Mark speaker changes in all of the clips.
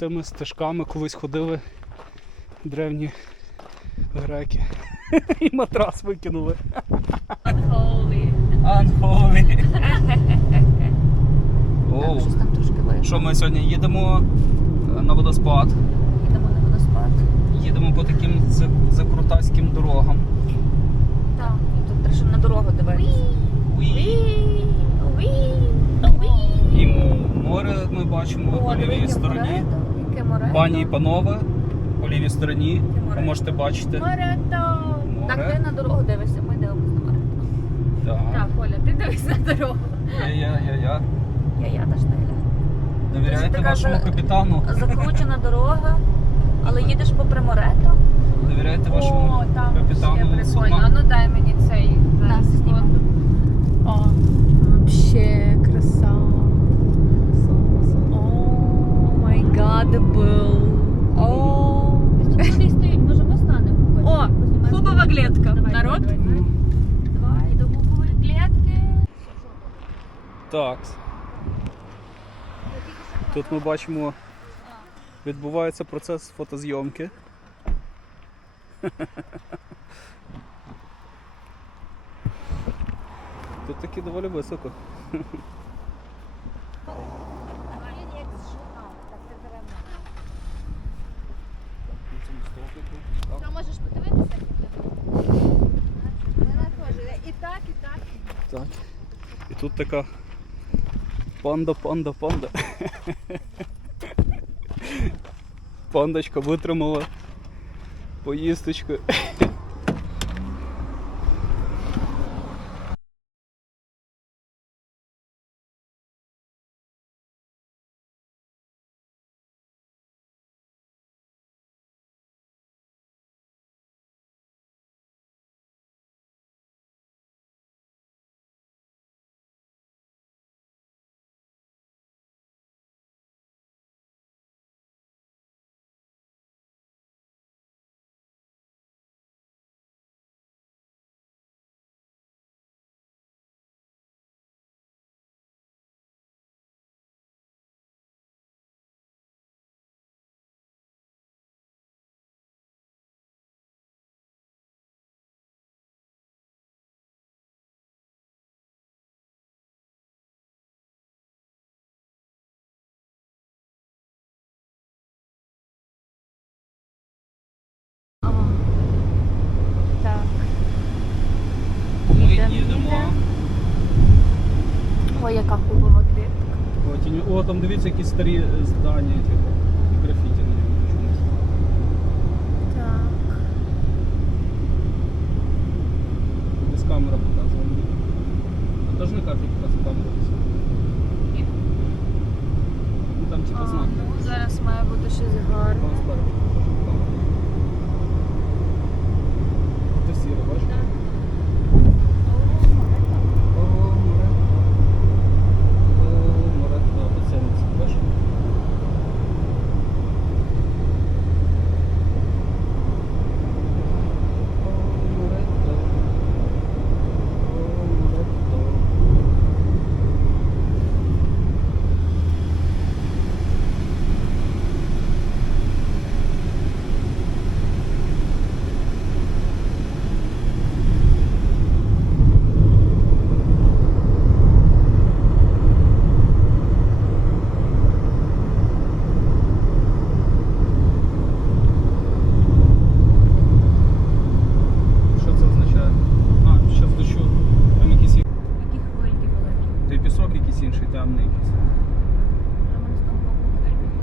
Speaker 1: цими стежками колись ходили древні греки. І матрас викинули.
Speaker 2: Holy.
Speaker 1: Unholy. Оу.
Speaker 2: Щось там трошки вийшло.
Speaker 1: Що ми сьогодні їдемо е, на водоспад.
Speaker 2: Йдемо на водоспад.
Speaker 1: Їдемо по таким зак- закрутаським дорогам.
Speaker 2: Так. І тут треба щоб на дорогу дивитися.
Speaker 1: І море ми бачимо по лівій стороні.
Speaker 2: Яке море?
Speaker 1: Пані і панове, по лівій стороні. Ви можете бачити.
Speaker 2: Морето. Так, ти на дорогу дивишся, ми дивимося на море.
Speaker 1: Так.
Speaker 2: Так, Оля, ти дивишся на дорогу.
Speaker 1: Я, я, я, я.
Speaker 2: Я я та штеля.
Speaker 1: Довіряєте
Speaker 2: така
Speaker 1: вашому
Speaker 2: за-
Speaker 1: капітану?
Speaker 2: Закручена дорога, але їдеш попри морето.
Speaker 1: Довіряєте вашому
Speaker 3: О, там ще
Speaker 1: капітану
Speaker 3: прикольно. А
Speaker 1: судна?
Speaker 3: ну дай мені цей
Speaker 2: На,
Speaker 3: на секунду. О,
Speaker 2: Вообще краса. О май гад, был. О. О, Кубова клетка. Народ.
Speaker 3: Давай, до губової клітки.
Speaker 1: Так. Тут ми бачимо, відбувається процес фотозйомки. Тут таки доволі високо.
Speaker 3: Ти можеш подивитися? Мене теж. І так, і так.
Speaker 1: Так. І тут така панда, панда, панда. Пандочка витримала поїздочку. Там дивіться, які старі е, здання, типу, і графіті на ньому чомусь.
Speaker 2: Так.
Speaker 1: Десь камера показує. А теж не кажуть, яка це камера десь.
Speaker 3: Ні.
Speaker 1: Ну там типу знак.
Speaker 2: Зараз має бути щось гарне.
Speaker 1: Там спереду покажу камеру. Це сіре, бачиш? О, море. О, море, да, оціниться, бачиш? О, море, да. О, море, да. Що це означає? А, зараз дощу. Там якісь є-
Speaker 2: Які хвильки великі.
Speaker 1: Та й пісок якийсь інший, темний якийсь.
Speaker 2: А ми з того боку подивимося.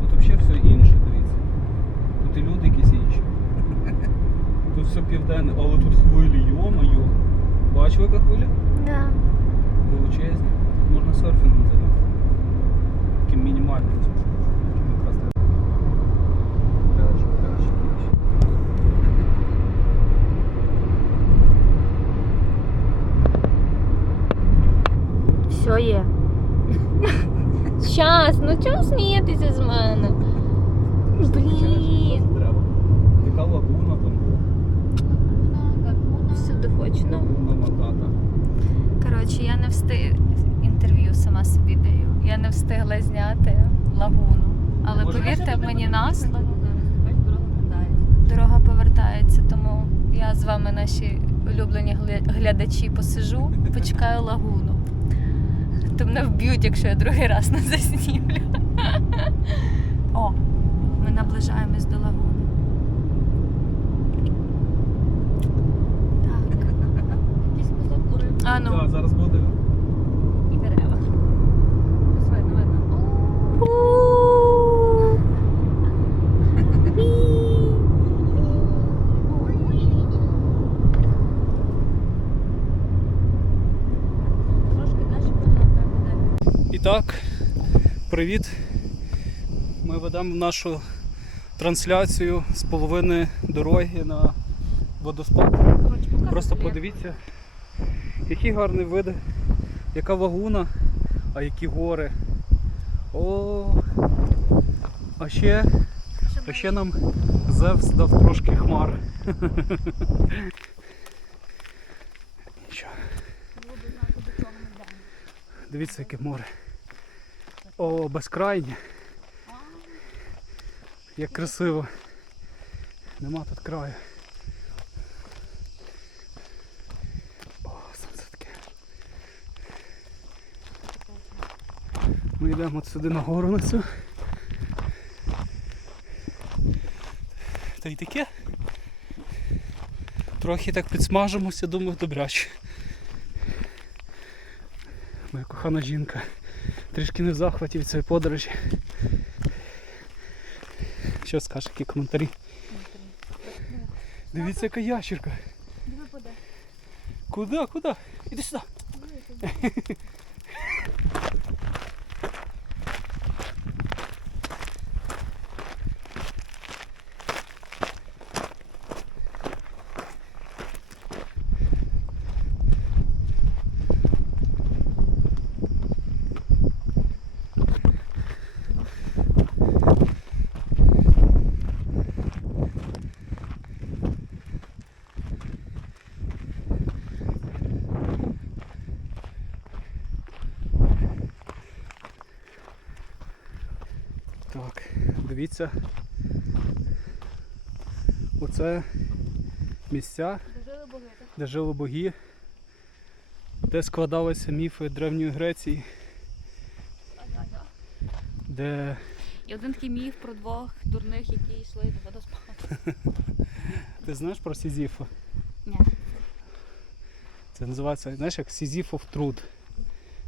Speaker 1: Тут взагалі все інше, дивіться. Тут і люди якісь інші. Тут все південне, але тут хвилі, йо-моє. Бачили, яка хвиля?
Speaker 2: Да.
Speaker 1: Величезні. Тут можна серфінгом займатися. Таким мінімальним. Таким якраз треба. Краще, краще, краще.
Speaker 2: Все є. Щас, ну чого смієтеся з мене? Блін.
Speaker 1: Яка лагуна там була?
Speaker 2: Всюди хочу. Ну, коротше, я не встиг. інтерв'ю сама собі даю. Я не встигла зняти лагуну. Але повірте мені на слово,
Speaker 3: дорога повертається.
Speaker 2: тому я з вами, наші улюблені глядачі, посижу, почекаю лагуну. То мене вб'ють, якщо я другий раз не заснімлю. О, ми наближаємось до лагуни. Так.
Speaker 3: Якийсь кусок
Speaker 2: А ну.
Speaker 1: Так, зараз буде.
Speaker 3: і дерева. Щось видно, видно. Трошки далі буде буде.
Speaker 1: І так, привіт. Ми ведемо нашу трансляцію з половини дороги на водоспад. Просто подивіться, які гарні види, яка вагуна, а які гори. О, а ще, а ще нам Зевс дав трошки хмар. Дивіться, яке море. О, безкрайнє. Як красиво. Нема тут краю. О, сонце таке. Ми йдемо от сюди на гору на цю. Та й таке. Трохи так підсмажимося, думаю, добряче. Моя кохана жінка трішки не в захваті від цієї подорожі. Що скажеш, які коментарі? Дивіться, яка ящерка.
Speaker 3: Диви поде.
Speaker 1: Куди, куди? Іди сюди. Так, дивіться. Оце місця, де жили боги, де складалися міфи Древньої Греції, де
Speaker 2: І один такий міф про двох дурних, які йшли до водоспаду.
Speaker 1: ти знаєш про Сізіфа?
Speaker 2: Ні.
Speaker 1: Це називається, знаєш, як Сізіфов труд.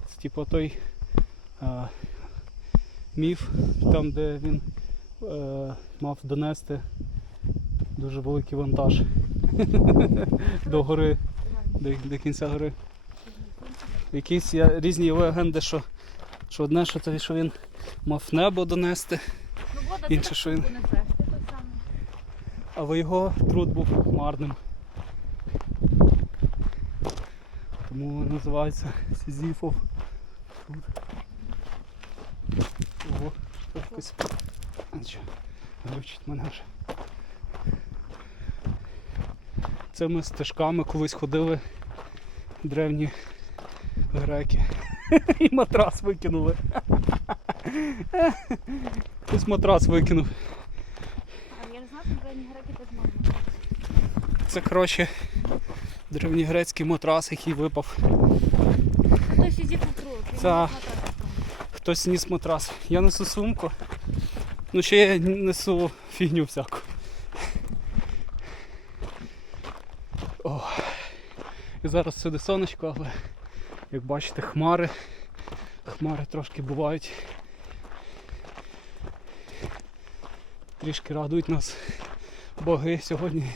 Speaker 1: Це типу той а, міф, там, де він е, мав донести дуже великий вантаж до гори, до, до кінця гори. Якісь є різні легенди, що, що одне, що, це, що він мав небо донести,
Speaker 3: Ну,
Speaker 1: Інше, що він- але його труд був марним. Тому називається Сізіфов труд. Ого, що якось. Вивчить мене вже. Це ми стежками колись ходили древні греки. І матрас викинули. Хтось матрас викинув.
Speaker 3: А я не знаю, що древні греки теж можна.
Speaker 1: Це коротше древньогрецький матрас, який випав.
Speaker 3: Хтось із їх.
Speaker 1: Це- Хтось ніс матрас. Я несу сумку. Ну ще я несу фігню всяку. О. І зараз сюди сонечко, але як бачите, хмари. Хмари трошки бувають. Трішки радують нас боги сьогодні.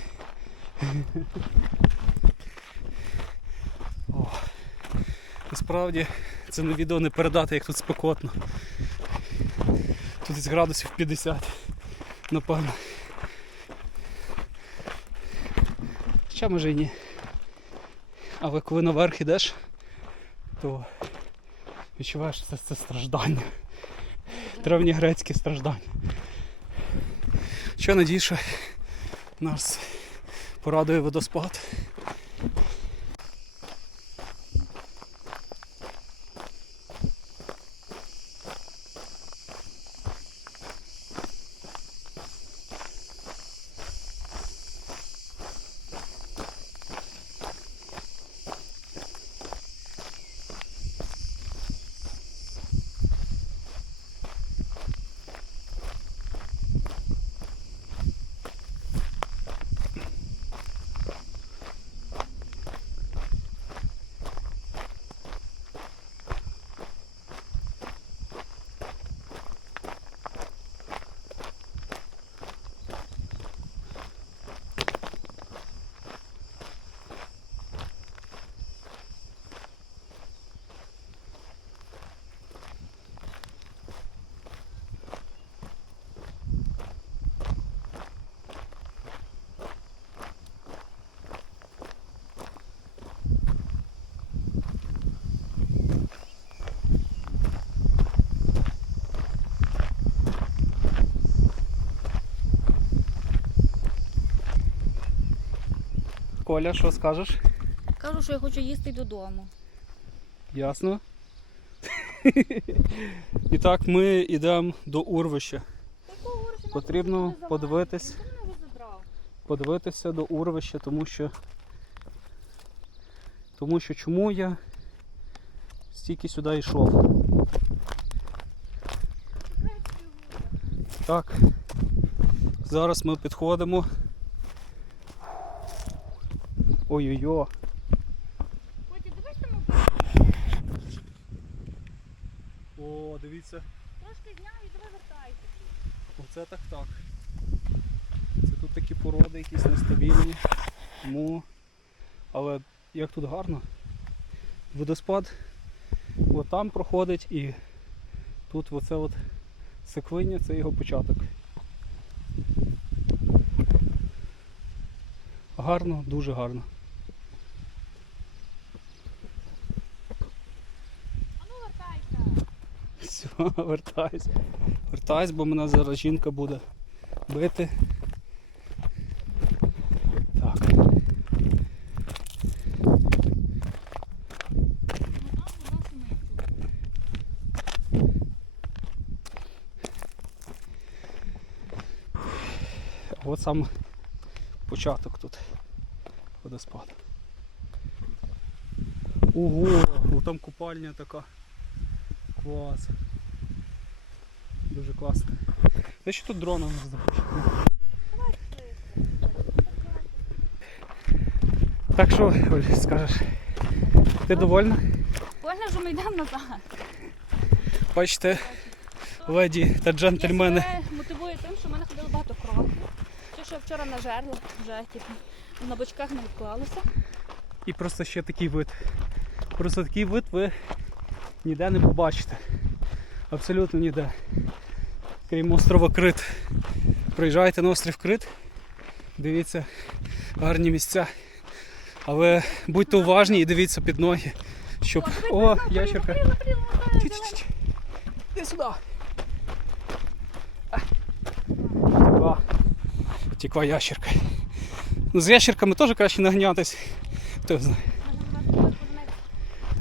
Speaker 1: О. Насправді це на відео не передати, як тут спекотно. Тут десь градусів 50, напевно. Хоча може і ні. Але коли наверх ідеш, то відчуваєш це, це страждання. Древньогрецькі страждання. Що надію, що нас порадує водоспад. Коля, що скажеш?
Speaker 3: Кажу, що я хочу їсти додому.
Speaker 1: Ясно. І так, ми йдемо до урвища. Потрібно подивитись. Подивитися до урвища, тому що. Тому що чому я стільки сюди йшов. Так. Зараз ми підходимо. Ой-ой-ой.
Speaker 3: Котя, дивись там
Speaker 1: О, дивіться,
Speaker 3: трошки зняв і давай вертайся.
Speaker 1: оце так так. Це тут такі породи якісь нестабільні. Тому. Але як тут гарно. Водоспад от там проходить і тут оце от секвиння це його початок. Гарно, дуже гарно.
Speaker 3: А ну вертайся.
Speaker 1: Все, вертаюсь. Вертаюсь, бо мене зараз жінка буде бити. Так. От сам початок тут водоспад. Ого, ну там купальня така. Клас. Дуже класно. Я ще тут дроном запущено. Так що, Оль, скажеш? Ти довольна?
Speaker 3: Понял, що ми йдемо назад.
Speaker 1: Бачите, леді та джентльмени.
Speaker 3: Я себе мотивую тим, що в мене ходило багато кроків. Те, що я вчора нажерла, вже типу, на бочках не відклалося.
Speaker 1: І просто ще такий вид. Просто такий вид ви ніде не побачите. Абсолютно ніде. Крім острова Крит. Приїжджайте на острів Крит, дивіться гарні місця. Але будьте уважні і дивіться під ноги. Щоб. О, ящерка. Іди сюди. А. Втекла. Втекла ящерка. Ну, з ящерками теж краще наганятись. Хто знає.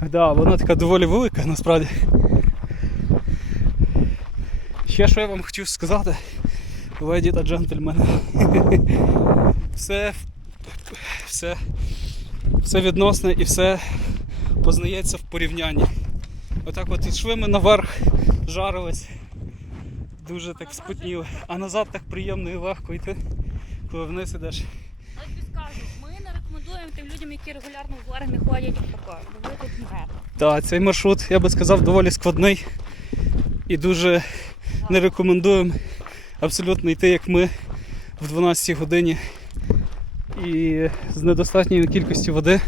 Speaker 1: Да, вона така доволі велика насправді. Ще що я вам хотів сказати, леді та джентльмени. Все, все, все відносне і все познається в порівнянні. Отак от йшли ми наверх, жарились, дуже так спотніли. А назад так приємно і легко йти, коли вниз ідеш.
Speaker 3: Рекомендуємо тим людям, які регулярно в гори не ходять тако, бо ви тут мрете.
Speaker 1: Так, цей маршрут, я би сказав, доволі складний і дуже не рекомендуємо абсолютно йти, як ми в 12 годині. І з недостатньою кількістю води.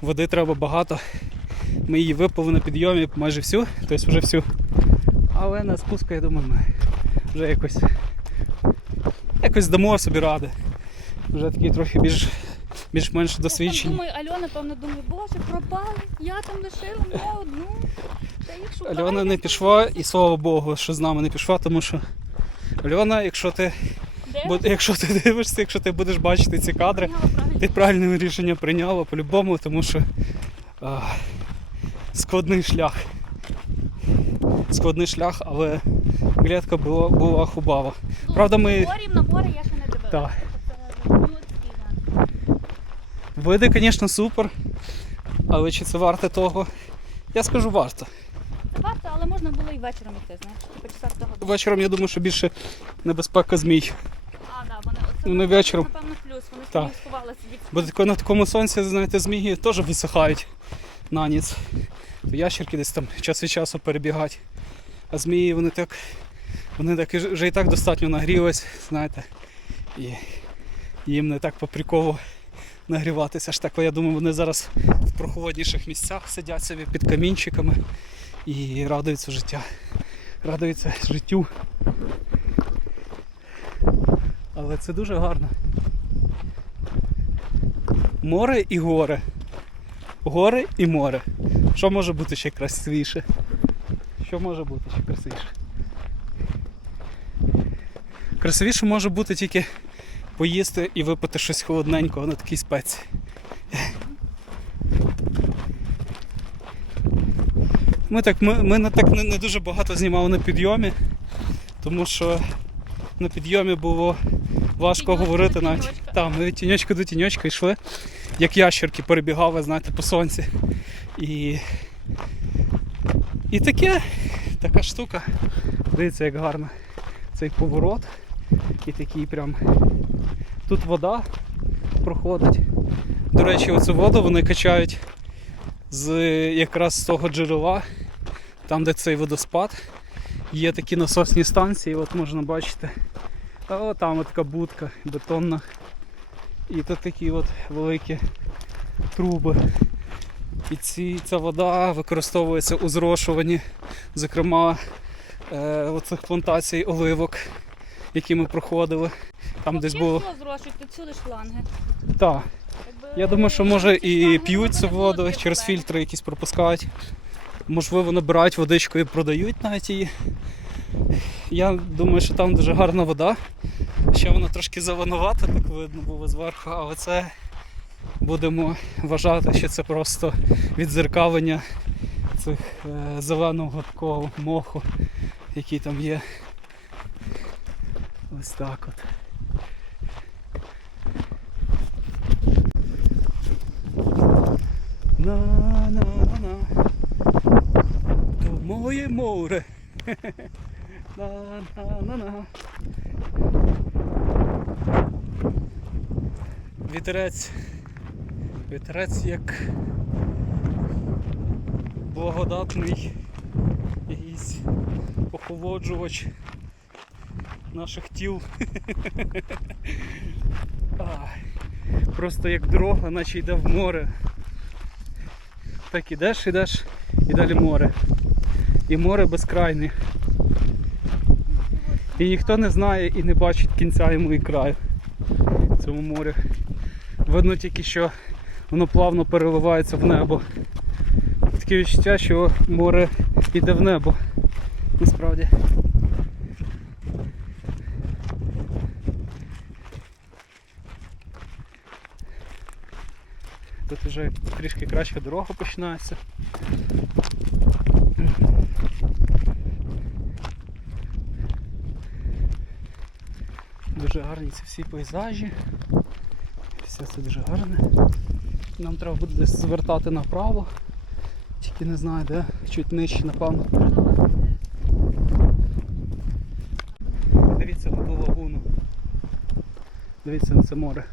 Speaker 1: Води треба багато. Ми її випили на підйомі майже всю, тобто вже всю. Але на спуску, я думаю, ми вже якось, якось дамо собі ради. Вже такі трохи більш, більш-менш досвідчені.
Speaker 3: думаю, Альона, певно, думає, боже, пропали, я там лишила не одну. Та їх шукаю,
Speaker 1: Альона не пішла, і слава Богу, що з нами не пішла, тому що Альона, якщо ти, бу- якщо ти дивишся, якщо ти будеш бачити ці кадри, ти правильне рішення прийняла по-любому, тому що а, складний шлях. Складний шлях, але клітка була, була хубава.
Speaker 3: Ну,
Speaker 1: Правда, ми-
Speaker 3: Наборів, набори я ще не дивилася.
Speaker 1: Так.
Speaker 3: Це людський, да.
Speaker 1: Види, звісно, супер, але чи це варте того? Я скажу варто.
Speaker 3: Це варто, але можна було і вечором йти, знаєш, типу часах того.
Speaker 1: Вечором я думаю, що більше небезпека змій.
Speaker 3: А, да, вони, оце,
Speaker 1: Вони
Speaker 3: напевно,
Speaker 1: вечором.
Speaker 3: Напевно, плюс, вони
Speaker 1: Так.
Speaker 3: собі сховалися від
Speaker 1: Бо тако на такому сонці, знаєте, змії теж висихають на ніц. То ящерки десь там час від часу перебігають. А змії вони так, вони так і ж- вже і так достатньо нагрілись, знаєте. І їм не так по приколу нагріватися. Ж так, я думаю, вони зараз в прохолодніших місцях сидять собі під камінчиками і радуються життя. Радуються життю. Але це дуже гарно. Море і горе. Гори і море. Що може бути ще красивіше? Що може бути ще красивіше? Красивіше може бути тільки поїсти і випити щось холодненького на такій спеці. Ми так ми, ми не, так не, не дуже багато знімали на підйомі, тому що на підйомі було важко
Speaker 3: від
Speaker 1: говорити навіть. Так, ми від тіньочка до тіньочка йшли, як ящерки перебігали, знаєте, по сонці. І і таке, така штука. Дивіться, як гарно цей поворот і такий прям Тут вода проходить. До речі, оцю воду вони качають з якраз з того джерела, там, де цей водоспад. Є такі насосні станції, от можна бачити. От там така будка бетонна. І тут такі от великі труби. І ці, ця вода використовується у зрошуванні, зокрема, е, оцих плантацій оливок, які ми проходили. Там десь було.
Speaker 3: Все сюди шланги.
Speaker 1: Так. Я думаю, що може і п'ють цю воду через фільтри якісь пропускають. Можливо, набирають водичку і продають навіть її. Я думаю, що там дуже гарна вода. Ще вона трошки завинувата, так видно було зверху, але це будемо вважати, що це просто відзеркалення цих е, зеленого такого моху, який там є. Ось так от. На на на на То моє море. На на на на Вітерець. Вітерець як благодатний якийсь охолоджувач наших тіл. Просто як дорога, наче йде в море. Так ідеш, ідеш і далі море. І море безкрайне. І ніхто не знає і не бачить кінця йому і краю цьому морю. Видно тільки, що воно плавно переливається в небо. Таке відчуття, що море йде в небо. Насправді. Вже трішки краща дорога починається. Дуже гарні ці всі пейзажі. Все це дуже гарне. Нам треба буде десь звертати направо. Тільки не знаю де, чуть нижче, напевно. Дивіться на ту лагуну. Дивіться на це море.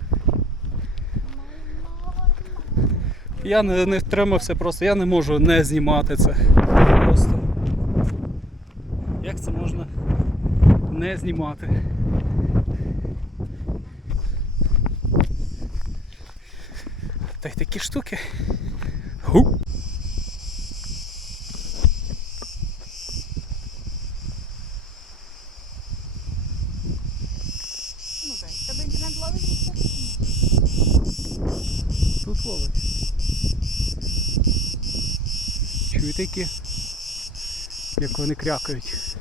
Speaker 1: Я не, не втримався просто, я не можу не знімати це. Просто. Як це можна не знімати? Та й такі штуки. Гу.
Speaker 3: Ну так, тебе інтернет ловить?
Speaker 1: Тут ловить. Які? Як вони крякають.